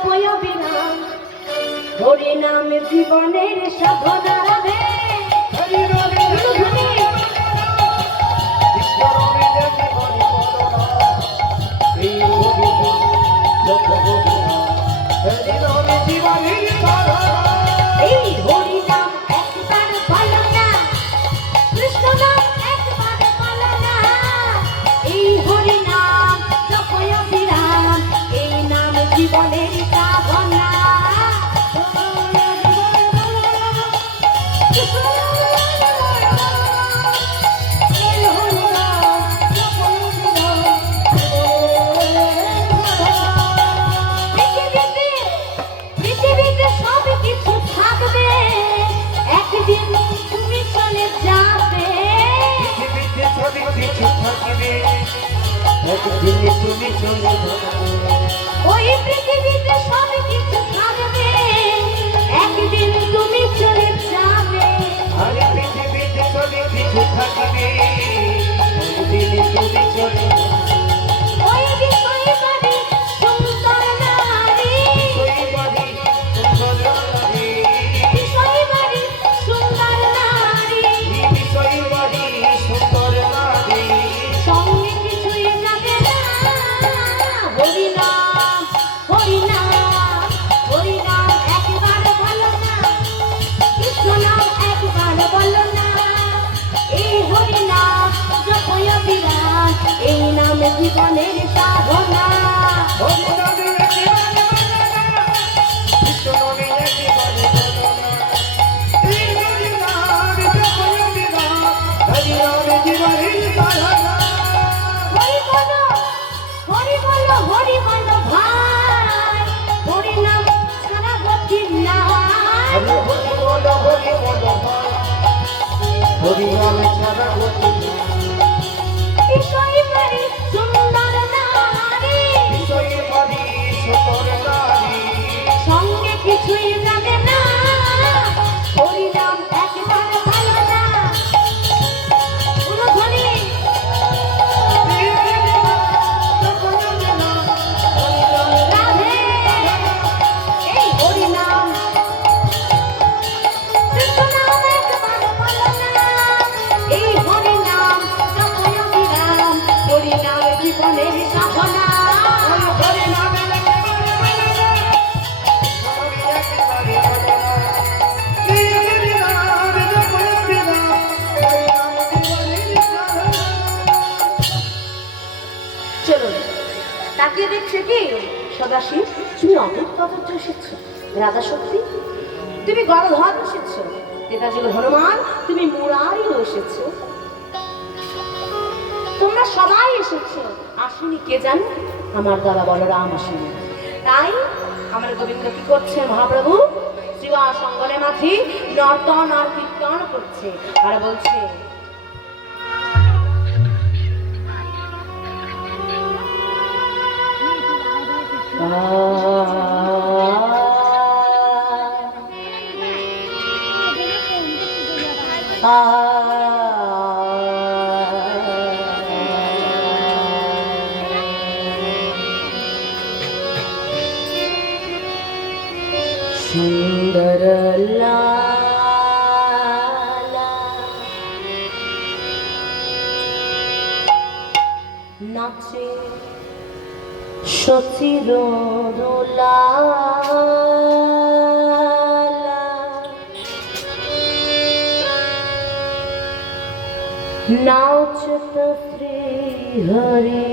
জপয় বিনাম হরি নাম জীবনের সাধনা রে হরি নাম এই হরি নাম একবার বলো না কৃষ্ণ নাম একবার বলো না এই হরি নাম জপয় বিরাম এই নাম জীবনের সাধনা একদিন তুমি চলে ওই পৃথিবীতে সব কিছু থাকবে একদিন তুমি চলে যাবে আরে পৃথিবীতে সব কিছু থাকবে একদিন তুমি চলে ওই বিষয়বাদী সুন্দর নারী বিষয়বাদী সুন্দর নারী বিষয়বাদী সুন্দর নারী বিষয়বাদী সুন্দর নারী সঙ্গে কিছুই যাবে না হরি নাম হরি নাম হরি নাম একবার বলো না কৃষ্ণ নাম একবার বলো না এই হরি নাম জপয় বিরাম এই নাম জীবনের সাধনা হরি নামে একেবারে বলো না কৃষ্ণ নামে একেবারে বলো না এই হরি নাম জপয় বিরাম হরি নামে জীবনের সাধনা হরি বলো হরি বলো হরি বলো ভাই হরি নাম সারা গতি নাই হরি বলো হরি নামে ছাড়া গতি বিষয়বাদী সুন্দর নারী বিষয়বাদী সুন্দর নারী সঙ্গে কিছুই যাবে না হরি নাম একবার ভালো না উলুধ্বনি রাধে এই হরি নাম কৃষ্ণ নাম একবার ভালো না এই হরি নাম জপয় বিরাম হরি নাম জীবনের সাধনা হরি নামে একেবারে বলো না হরি একেবারে বলো না এই হরি নাম জপয় বিরাম হরি নামে জীবনের সাধনা চলুন তাকিয়ে দেখছে কি সদাশিব তুমি অমৃত পদার্থ এসেছ রাধা শক্তি তুমি গণধর এসেছ নেতাজি হনুমান তুমি মুরারিও এসেছ তোমরা সবাই এসেছ আসেনি কে জানে আমার দাদা বলরাম আসেনি তাই আমার গোবিন্দ কি করছে মহাপ্রভু শিবা সঙ্গনে মাঝি নর্তন আর কীর্তন করছে আর বলছে সুন্দর লালা নাচে সচির দোলা নাচত শ্রী হরি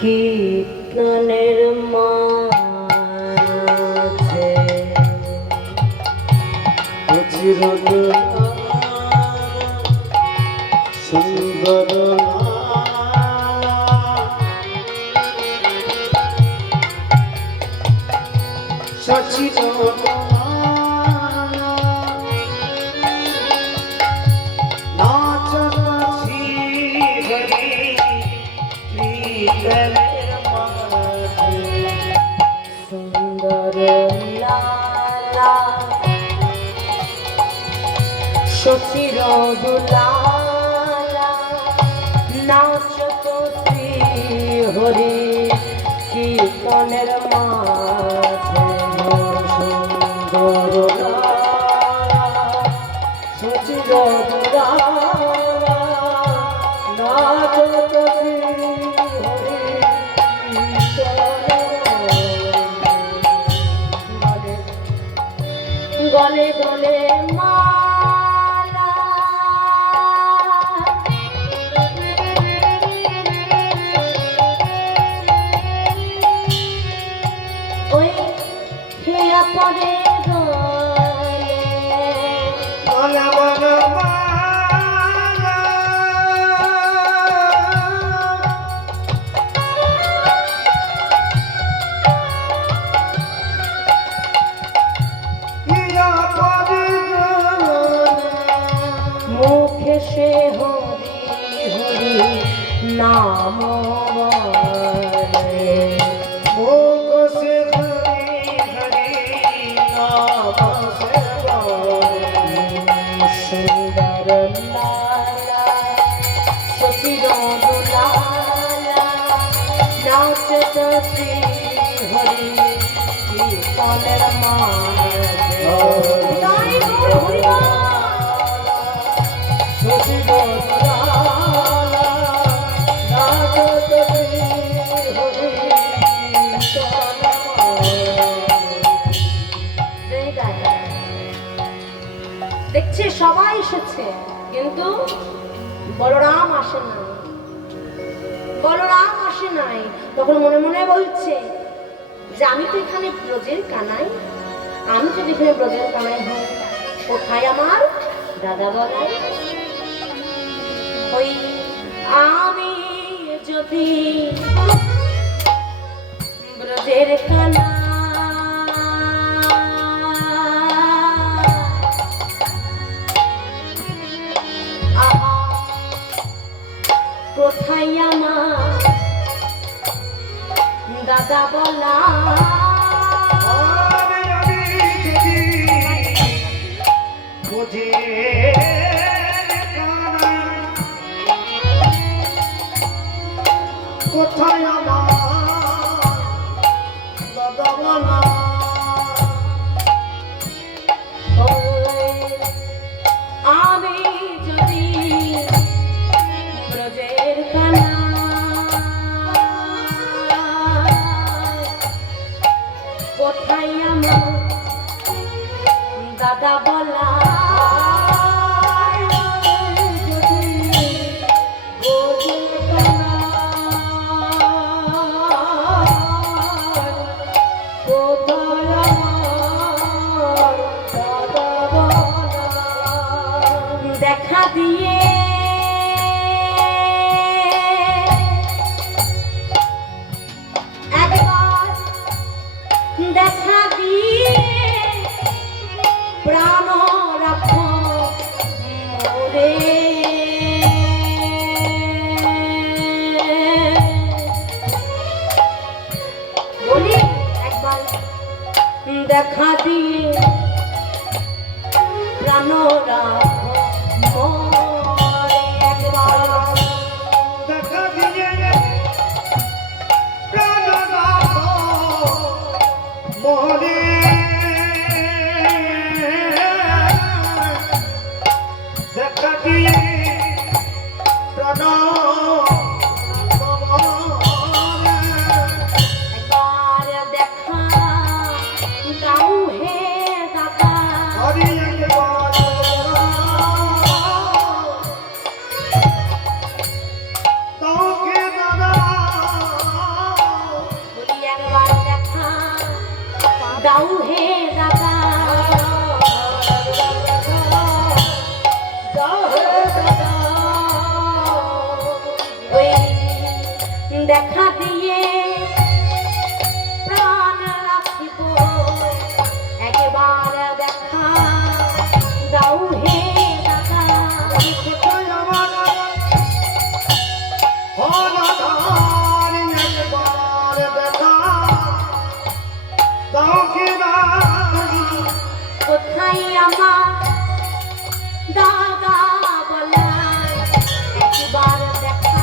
কীর্তনের মাঝে অচির সুন্দর সচির সুন্দর লালা সচির দুলালা নাচত শ্রী হরি কীর্তনের মাঝে সুন্দর সচির নাচত শ্রী হরি গলে গলে মালা ওই খেয়া পড়ে গলে বলা বলা মালা ইয়া পরে মুখে সে হরি হরি নাম বলে। মুখ সে হরি হরি নাম সে বলে সুন্দর লালা সচির দুলালা নাচত শ্রী হরি কীর্তনের মাঝে জয় গৌর হরিবল। সচিব নাচত শ্রী হরি দেখছে সবাই এসেছে কিন্তু বলরাম আসে না, বলরাম আসে নাই। তখন মনে মনে বলছে যে আমি তো এখানে ব্রজের কানাই, আমি যদি এখানে ব্রজের কানাই হই কোথায় আমার দাদা বলাই? ওই আমি যদি ব্রজের কানা কোথায় আমার দাদা বলা? কোথায় আমার দাদা বলা? আমি যদি ব্রজের কানা কোথায় আমার দাদা বলা? দেখা দিয়ে একবার দেখা দিয়ে প্রাণ রাখো মোরে। বলি একবার দেখা দিয়ে প্রাণ রাখো মোরে। একবার দেখা দিয়ে প্রাণ রাখো মোরে। দেখা দিয়ে প্রাণ রাখো মোরে। একবার দেখা দাও হে দাদা। হরি একবার তোকে দাদা বলি একবার দেখা দাও হে দাদা। ওই দেখা দিয়ে প্রাণ রাখিব, একবার দেখা দাও হে দাদা। কোথায় আমার হলাদার একবার দেখা তোকে দাদা কোথায় আমার দাদা বলা? একবার দেখা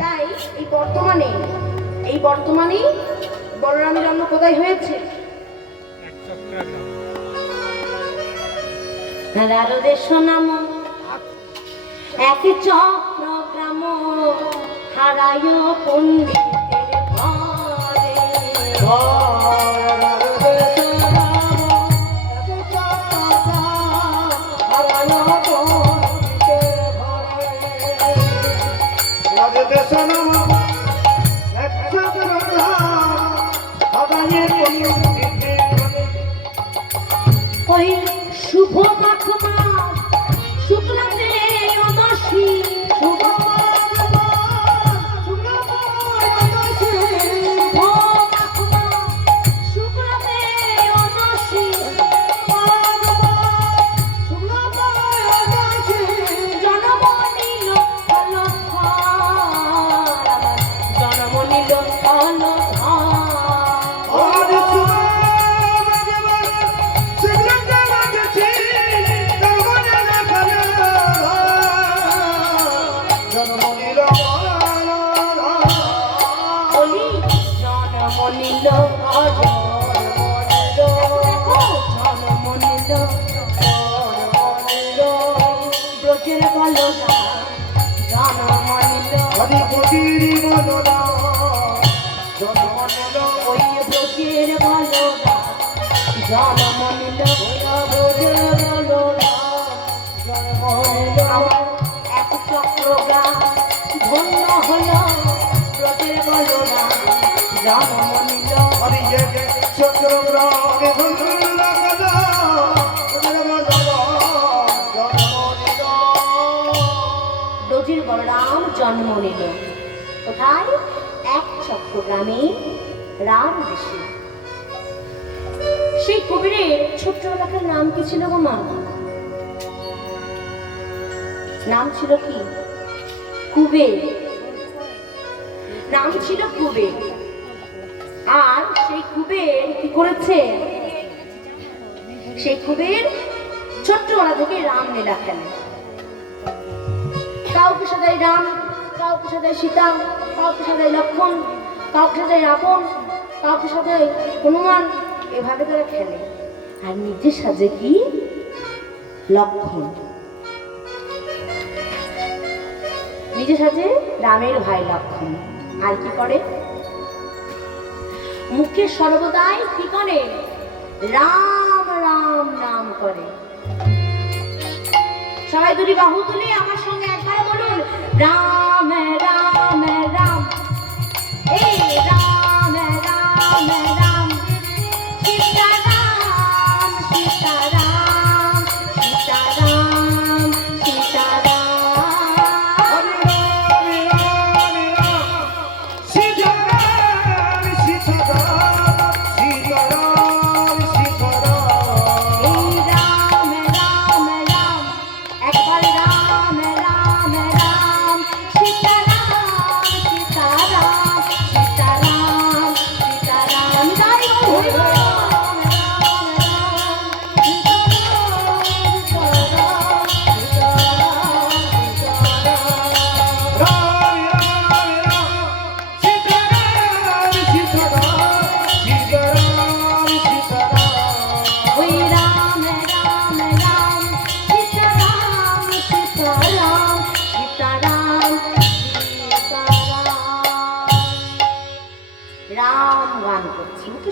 তাই এই বর্তমানে বলরামের জন্ম কোথায় হয়েছে? দেশ নাম এক চক্রগ্রাম হারায় পণ্ডিতের ঘরে। ওই শুভ মাঘ মাস শুক্লাতে অদর্শী শুভ এক চক্রগ্রাম ধন্য হলো ব্রজের বলরা জন্ম নিল। ব্রজের বলরাম জন্ম নিল কোথায়? এক চক্রগ্রামে রাম দেশে। সেই কবিরের ছোট্ট এলাকার নাম কি ছিল গো মা? নাম ছিল কি? কুবের। নাম ছিল কুবের। আর সেই কুবের কি করেছে? সেই কুবের ছোট্টবেলা থেকে রাম লীলা খেলে। কাউকে সাজায় রাম, কাউকে সাজায় সীতা, কাউকে সাজায় লক্ষ্মণ, কাউকে সাজায় রাবণ, কাউকে সাজায় হনুমান। এভাবে তারা খেলে। আর নিজে সাজে কি? লক্ষ্মণ। নিজে সাজে রামের ভাই লক্ষ্মণ। আর কি করে? মুখে সর্বদাই কি করে? রাম রাম নাম করে। সবাই দুটি বাহু তুলে আমার সঙ্গে একবার বলুন, রাম রাম রাম। এই রাম রাম রাম, সীতারাম সীতারাম সীতারাম সীতারাম।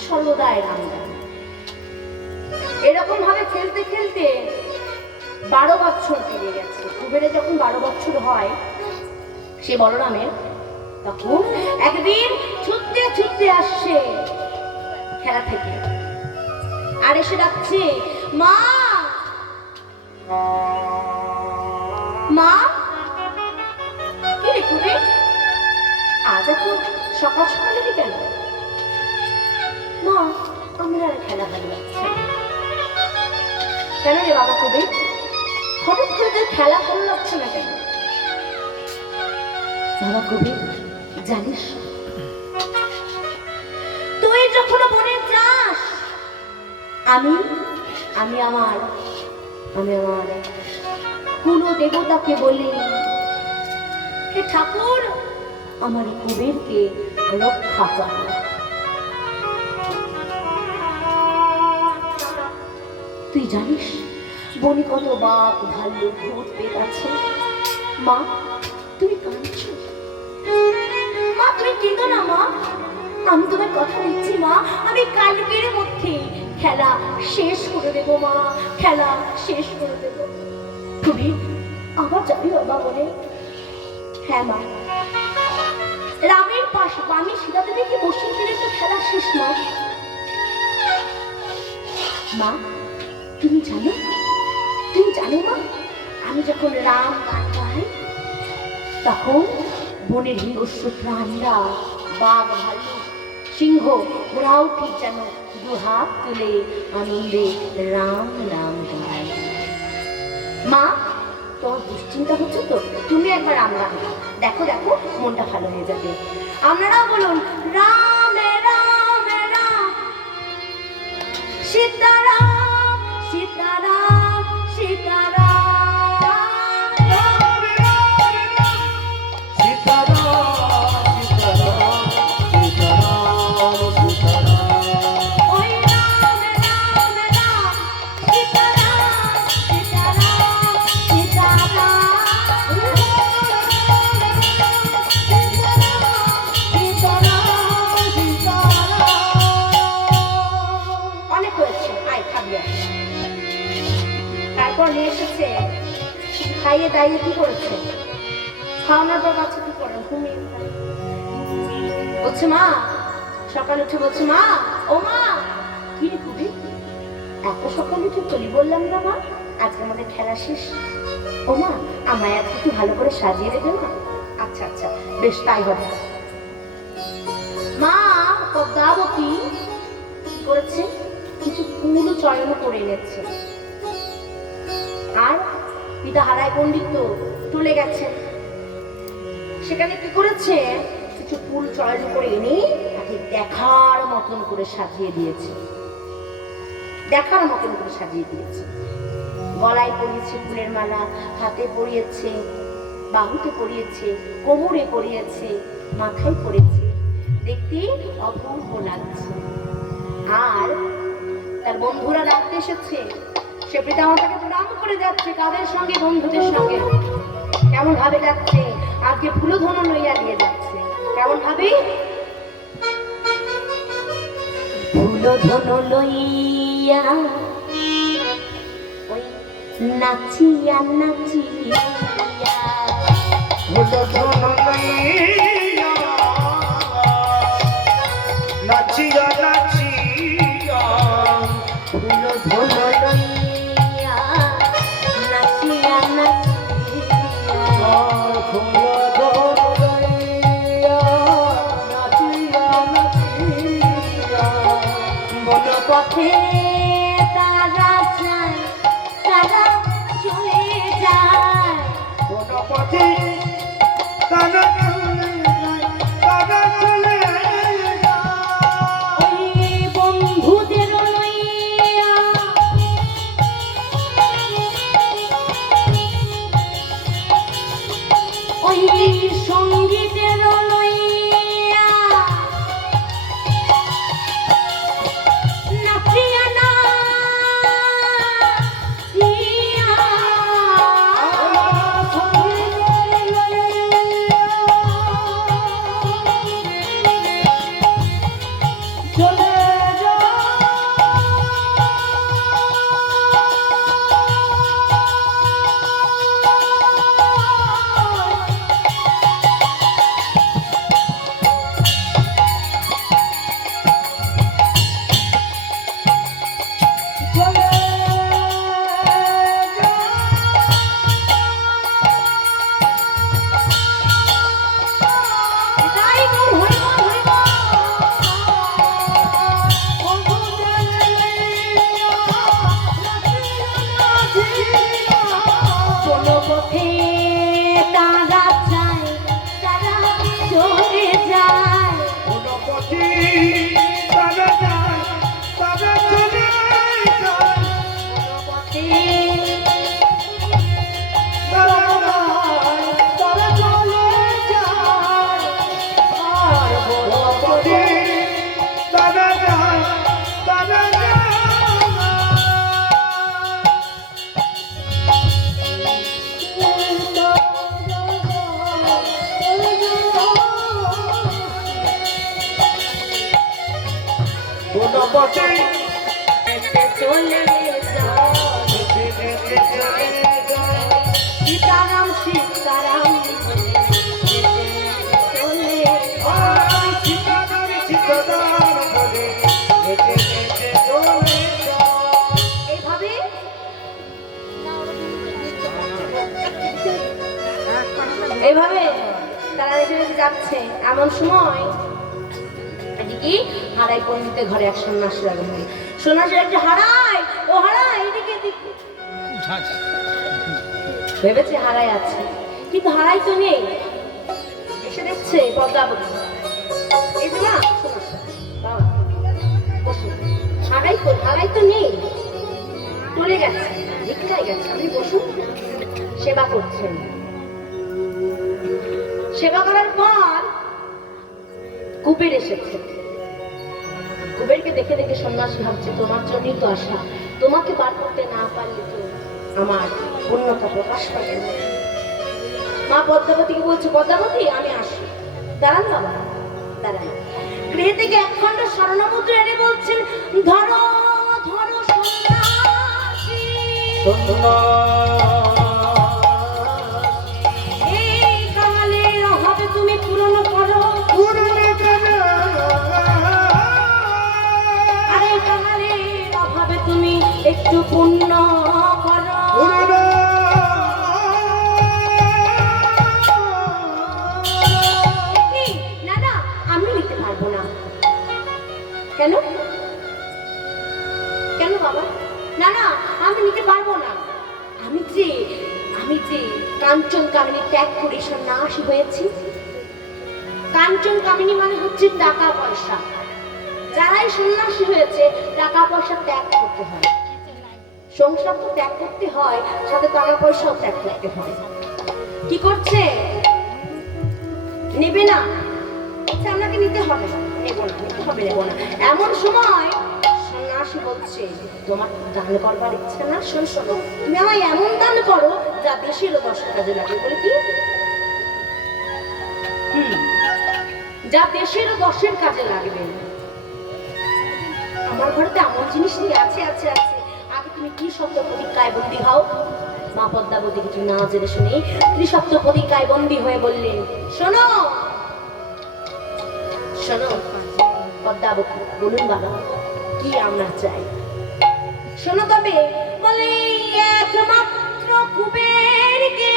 সর্বদাই রাম গান। এরকম ভাবে খেলতে খেলতে 12 বছর পেরিয়ে গেছে। কুবেরে যখন 12 বছর হয় সে বলরামের, তখন একদিন ছুটতে ছুটতে আসছে খেলা থেকে। আর এসে ডাকছে, মা মা। কি রে কুবের, আজ এখন সকাল সকাল এলি কেন? মা, আমার আর খেলা ভালো লাগছে। কেন রে বাবা কবি, হঠাৎ করে তোর খেলা ভালো লাগছে না কেন? বাবা কবি, জানিস তুই যখন বনে যাস আমি আমি আমার কোন দেবতাকে বলি, হে ঠাকুর আমার কুবেরকে রক্ষা করো। তুই জানিস বনি কত বাঘ ভাল্লুক ভূত পেট আছে? মা তুমি কাঁদছো? মা তুমি কেঁদো না মা, আমি তোমার কথা দিচ্ছি মা, আমি কালকের মধ্যে খেলা শেষ করে দেবো মা, খেলা শেষ করে দেবো। তুমি আবার যাবি বাবা বলে? হ্যাঁ মা, রামের পাশে আমি সিধাতে দেখে বসিয়ে দিলে তো খেলা শেষ মা। মা তুমি জানো মা, আমি যখন রাম গান গাই তখন বনের হিংস্র প্রাণীরা বাঘ ভাল্লুক সিংহ ওরাও ঠিক যেন দুহাত তুলে আনন্দে রাম রাম গায়। মা তোমার দুশ্চিন্তা হচ্ছে তো, তুমি একবার রাম গান গাও, দেখো দেখো মনটা ভালো হয়ে যাবে। আপনারাও বলুন রাম রাম রাম সীতারাম সীতারাম সীতারাম। তারপর নিয়ে এসেছে খাইয়ে দাইয়ে কি করেছে, খাওয়ানোর পর বাচ্চা কি করে ঘুমিয়ে বলছে মা, সকালে উঠে বলছে মা, ও মা কি রে খুবই এত সকালে উঠে চলি? বললাম না মা আজকে আমাদের খেলা শেষ। ও মা আমায় আজকে একটু ভালো করে সাজিয়ে দেবে না? আচ্ছা আচ্ছা বেশ তাই হবে। মা পদ্মাবতী কি করেছে, কিছু ফুল চয়ন করে এনেছে, আর পিতা হারায় পণ্ডিত তো চলে গেছে, সেখানে কি করেছে কিছু ফুল চয়ন করে এনে তাকে দেখার মতন করে সাজিয়ে দিয়েছে, দেখার মতন করে সাজিয়ে দিয়েছে। গলায় পরিয়েছে ফুলের মালা, হাতে পরিয়েছে, বাহুতে পরিয়েছে, কোমরে পরিয়েছে, মাথায় পরিয়েছে, দেখতে অপূর্ব লাগছে। আর তার বন্ধুরা ডাকতে এসেছে, সে পিতামাতাকে প্রণাম করে যাচ্ছে, কাদের সঙ্গে? বন্ধুদের সঙ্গে। কেমন ভাবে যাচ্ছে? আজকে ফুলধনু লইয়া নিয়ে যাচ্ছে। কেমন ভাবে? ফুলধনু লইয়া ওই নাচিয়া নাচিয়া, ফুলধনু লইয়া নাচিয়া নাচিয়া, ফুলধনু লইয়া নাচিয়া নাচিয়া, ফুলধনু লইয়া নাচিয়া নাচিয়া, বন পথে তারা যায়, তারা চলে যায়, কোন পথে তারা চলে পথে চলে যাও যেতে যেতে চলে যায়। সীতারাম সীতারাম চলে আর সীতারাম সীতারাম বলে যেতে যেতে চলে যায়। এইভাবে এইভাবে তারা রেখে রেখে যাচ্ছে। এমন সময় এদিকে হারাই পণ্ডিতের ঘরে এক সন্ন্যাসী লাগবে। সন্ন্যাসী একটা হারাই, ও হারাই এদিকে এদিকে। ভেবেছে হারাই আছে, কিন্তু হারাই তো নেই। এসে দেখছে পদ্মাবতী। এই যে মা, শোনো, বাবা, বসো। হারাই তো নেই, চলে গেছে, ভিক্ষায় গেছে। আপনি বসুন, সেবা করছেন। সেবা করার পর কুবের এসেছে। কুবেরকে দেখে দেখে সন্ন্যাসী ভাবছে তোমার জন্যই তো আসা, তোমাকে বার করতে না পারলে তো আমার পূর্ণতা প্রকাশ পাবে না। মা পদ্মাবতীকে বলছে পদ্মাবতী আমি আসি। দাঁড়ান বাবা, দাঁড়ান। গৃহে থেকে এক খণ্ড স্বর্ণমুদ্রা এনে বলছেন ধরো ধরো সন্ন্যাসী, এই কামালের অভাবে তুমি পূরণ করো, আর এই কামালের অভাবে তুমি একটু পুণ্য করো। এই, না না আমি নিতে পারবো না। কেন কেন বাবা? না না আমি নিতে পারবো না। আমি যে কাঞ্চন কামিনী ত্যাগ করে সন্ন্যাসী হয়েছি। কাঞ্চন কামিনী মানে হচ্ছে টাকা পয়সা। যারাই সন্ন্যাসী হয়েছে টাকা পয়সা ত্যাগ করতে হয়, সংসার তো ত্যাগ করতে হয়, সাথে টাকা পয়সাও ত্যাগ করতে হয়। কি করছে? নেবে না, আচ্ছা আপনাকে নিতে হবে, নেবো না, নিতে হবে, নেবো না। এমন সময় সন্ন্যাসী বলছে তোমার দান করবার ইচ্ছে না? শোনো শোনো, তুমি আমায় এমন দান করো যা দেশের ও দশের কাজে লাগে। বলে কি? যা দেশের ও দশের কাজে লাগবে। আমার ঘরে তো এমন জিনিস নিয়ে আছে আছে আছে। আগে তুমি কি শব্দ প্রতিজ্ঞায় বন্দী হও। মা পদ্মাবতী কিছু না জেনে শুনে ত্রিসপ্ত প্রতিজ্ঞায় বন্দী হয়ে বললেন শোনো শোনো পদ্মাবতী, বলুন বাবা কি আমরা চাই? শোনো তবে, বলে একমাত্র কুবেরকে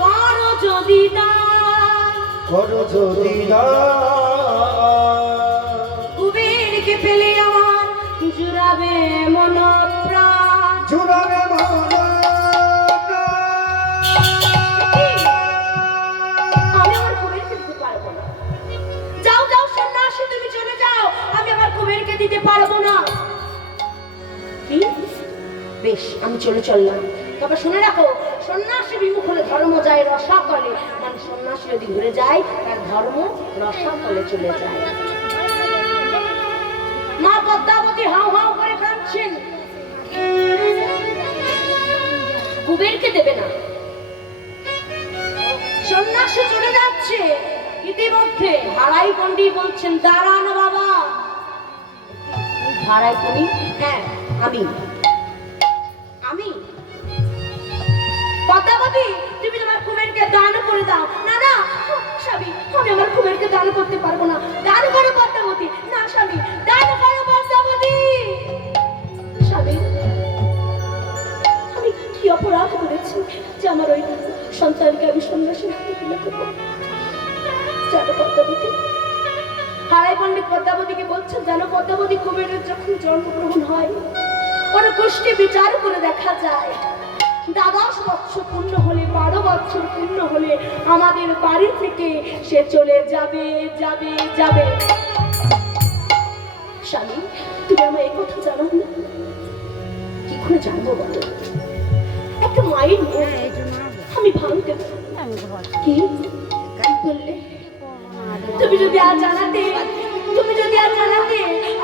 করো যদি দান, করো যদি কুবেরকে পেলে আমার জুড়াবে মন প্রাণ। জুড়াবে আমি আমার কুবেরকে দিতে পারবো না। যাও যাও সন্ন্যাসী, তুমি চলে যাও, আমি আমার কুবেরকে দিতে পারবো না। কি? বেশ, আমি চললাম। তবে শুনে রাখো, সন্ন্যাসী বিমুখ হলে ধর্ম যায় রসাতলে। মানে সন্ন্যাসী যদি ঘুরে যায় তার ধর্ম রসাতলে চলে যায়। মা পদ্মাবতী হাউ হাউ করে কাঁদছেন, কুবেরকে দেবে না। সন্ন্যাসী চলে যাচ্ছে। ইতিমধ্যে হারাই পণ্ডিত বলছেন দাঁড়ানো বাবা। হারাই তুমি? হ্যাঁ আমি। পদ্মাবতী তুমি তোমার কুবেরকে দান করে দাও। না না স্বামী, আমি আমার কুবেরকে দান করতে পারবো না। দান করো পদ্মাবতী। না স্বামী, দান করো পদ্মাবতী। স্বামী, আমি কি অপরাধ করেছি যে আমার ওই সন্তানকে আমি সন্ন্যাসী দিতে করবো? জানো পদ্মাবতী, হারাই পণ্ডিত পদ্মাবতীকে বলছেন জানো পদ্মাবতী, কুবেরের যখন জন্মগ্রহণ হয় ওর গোষ্ঠী বিচার করে দেখা যায় 12 বছর পূর্ণ হলে 12 বছর পূর্ণ হলে আমাদের বাড়ি থেকে সে চলে যাবে যাবে যাবে। স্বামী, তুমি আমায় এই কথা জানো না? কি করে জানবো বলো? একটা মায়ের মন আমি ভাঙতে কি বললে? তুমি যদি আর জানাতে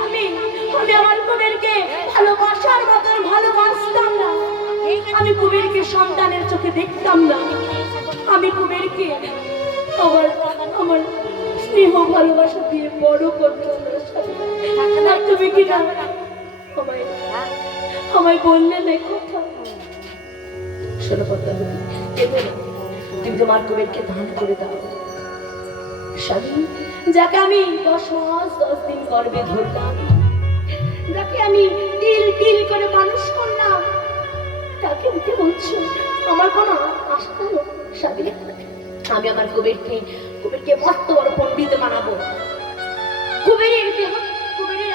আমি আমার কুবেরকে ভালোবাসার মতন ভালোবাসতাম না। আমি কুবেরকে সন্তানের চোখে দেখতাম না। আমি কুবেরকে আমার স্নেহ ভালোবাসা দিয়ে বড় করছো আমার স্বামী। আর তুমি কি না আমায় আমায় বললে না কথা? শোনো পদ্মাবতী, কেঁদো না। তুমি তোমার কুবেরকে দান করে দাও। স্বামী, যাকে আমি 10 মাস 10 দিন গর্ভে ধরলাম, যাকে আমি তিল তিল করে মানুষ করলাম, তাকে দিতে বলছো আমার কোনো আশা নেই? স্বামী, আমি আমার কুবেরকে মস্ত বড় পণ্ডিত বানাবো। কুবেরের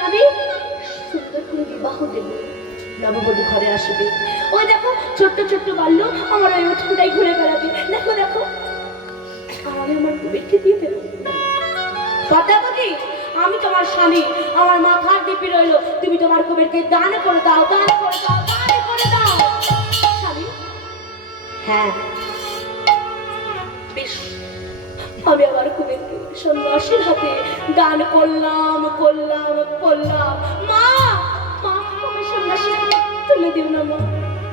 আমি সুন্দর করে বিবাহ দেব। নববধূ ঘরে আসবে, ওই দেখো ছোট্ট ছোট্ট বাল্য আমার ওই উঠোনটাই ঘুরে বেড়াবে। দেখো দেখো, আর আমি আমার কুবেরকে দিয়ে দেবো। পদ্মাবতী, আমি তোমার স্বামী, আমার মাথার দিপি রইলো, তুমি তোমার কুবেরকে দান করে দাও, দান করে দাও, দান করে দাও। স্বামী, হ্যাঁ বেশ, আমি আমার কুবেরকে সন্ন্যাসীর হাতে দান করলাম করলাম করলাম। মা মা, তুমি সন্ন্যাসীর হাতে তুলে দিও না মা।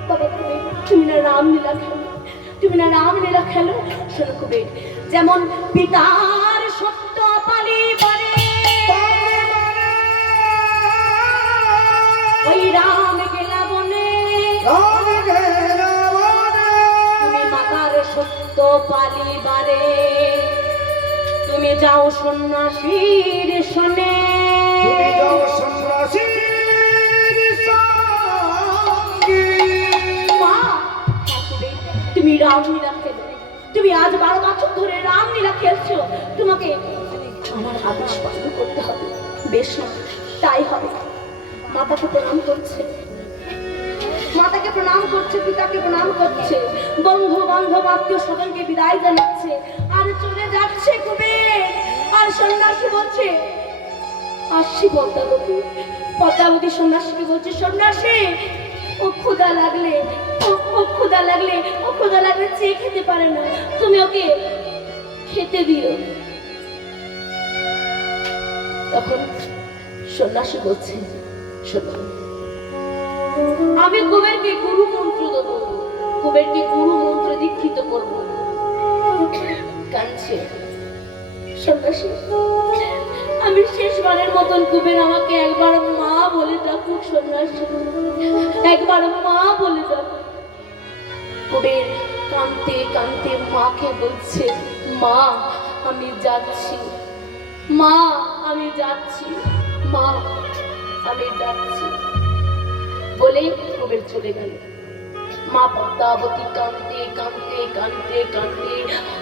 বাবা কুবের, তুমি না রামলীলা খেলো, তুমি না রামলীলা খেলো। শোনো কুবের, যেমন পিতার সত্য পালি পারে, ওই রাম গেলা বনে, তুমি মাতার সত্য পালিবারে, তুমি যাও সন্ন্যাসীর শোনে, তুমি যাও সন্ন্যাসীর সঙ্গে। মা, তুমি রামলীলা খেলো, তুমি আজ 12 বছর ধরে রামলীলা খেলছো, তোমাকে আমার আদেশ পালন করতে হবে। বেশ না, তাই হবে। মাতাকে প্রণাম করছে, মাতাকে প্রণাম করছে, পিতাকে প্রণাম করছে, বন্ধু বান্ধব আত্মীয় স্বজনকে বিদায় জানাচ্ছে, আর চলে যাচ্ছে কুবের। আর সন্ন্যাসী বলছে, আসছি পদ্মাবতী। পদ্মাবতী সন্ন্যাসীকে বলছে, সন্ন্যাসী, ও ক্ষুধা লাগলে ও ক্ষুধা লাগলে চেয়ে খেতে পারে না, তুমি ওকে খেতে দিও। তখন সন্ন্যাসী বলছে, শোনো, আমি কুবেরকে গুরু মন্ত্র দেবো, কুবেরকে গুরু মন্ত্র দীক্ষিত করবো। কাঁদছে সন্ন্যাসী, আমি শেষবারের মতন কুবের আমাকে একবার মা বলে ডাকুক। সন্ন্যাসী, একবার মা বলে ডাকুক। কুবের কাঁদতে কাঁদতে মাকে বলছে, মা আমি যাচ্ছি, মা আমি যাচ্ছি, মা আমি যাচ্ছি বলে কুবের চলে গেল। মা পদ্মাবতী কাঁদতে কাঁদতে কাঁদতে কাঁদতে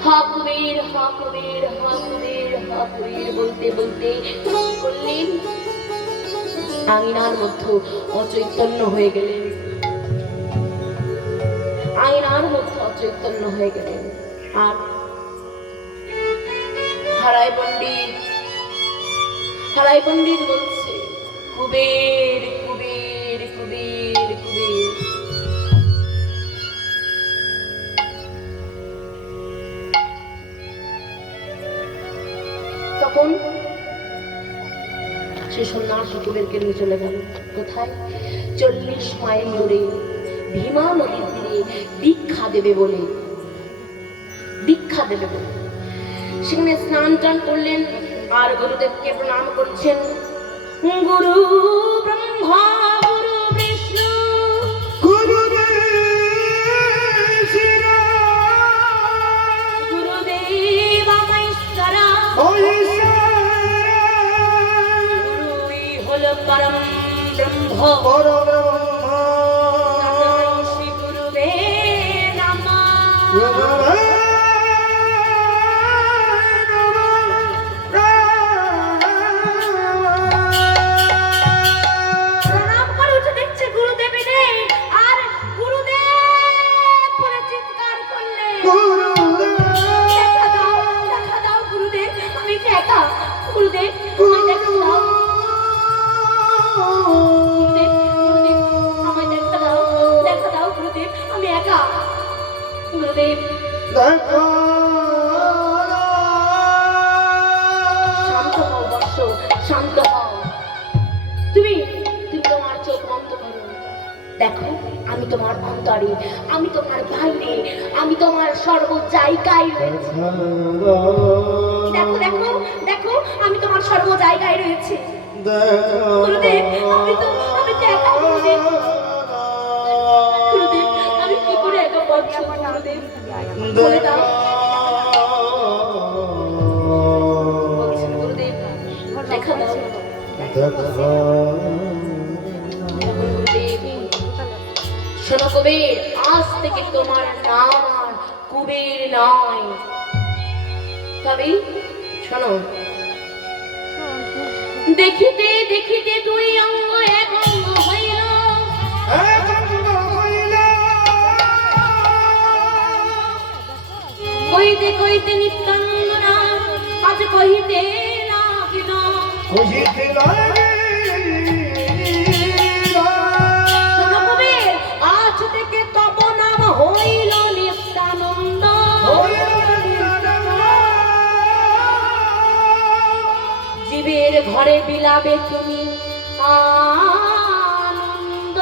হা কুবের হা কুবের হা কুবের হা কুবের বলতে বলতে করলেন আঙিনার মধ্যে অচৈতন্য হয়ে গেলেন, আঙিনার মধ্যে অচৈতন্য হয়ে গেলেন। আর হারাই পণ্ডিত বলছে, কুবের কুবের কুবের কুবের। তখন সে সন্ন্যাসী কুবেরকে নিয়ে চলে গেল কোথায়? 40 মাইল দূরে ভীমা নদীর তীরে দীক্ষা দেবে বলে, সেখানে স্নান টান করলেন আর গুরুদেবকে প্রণাম করছেন। গুরু ব্রহ্মা গুরু বিষ্ণু গুরুদেব মহেশ্বরা, গুরুই হল পরম ব্রহ্ম, শ্রী গুরুবে নমঃ। শান্ত হও বর্ষ, শান্ত হও। তুমি তোমার চোখ বন্ধ করো, দেখো আমি তোমার অন্তরে, আমি তোমার বাইরে, আমি তোমার সর্ব জায়গায় রয়েছি। দেখো দেখো দেখো আমি তোমার সর্ব জায়গায় রয়েছি। গুরুদেব আমি তো একা গুরুদেব। গুরুদেব আমি কি করে একা পথ চলবো গুরুদেব? বলে দাও। বলছেন গুরুদেব দেখা দাও। গুরুদেব শোনো কবির, আজ থেকে তোমার নাম আর কুবের নয়। তবে শোনো, দেখিতে দেখিতে দুই অঙ্গ এক অঙ্গ হইল, কইতে কইতে নিত্যানন্দ নাম আজ কহিতে লাগিল। শোনো কবির, আজ থেকে তব নাম হইল নিত্যানন্দ। জীবের ঘরে বিলাবে তুমি আনন্দ।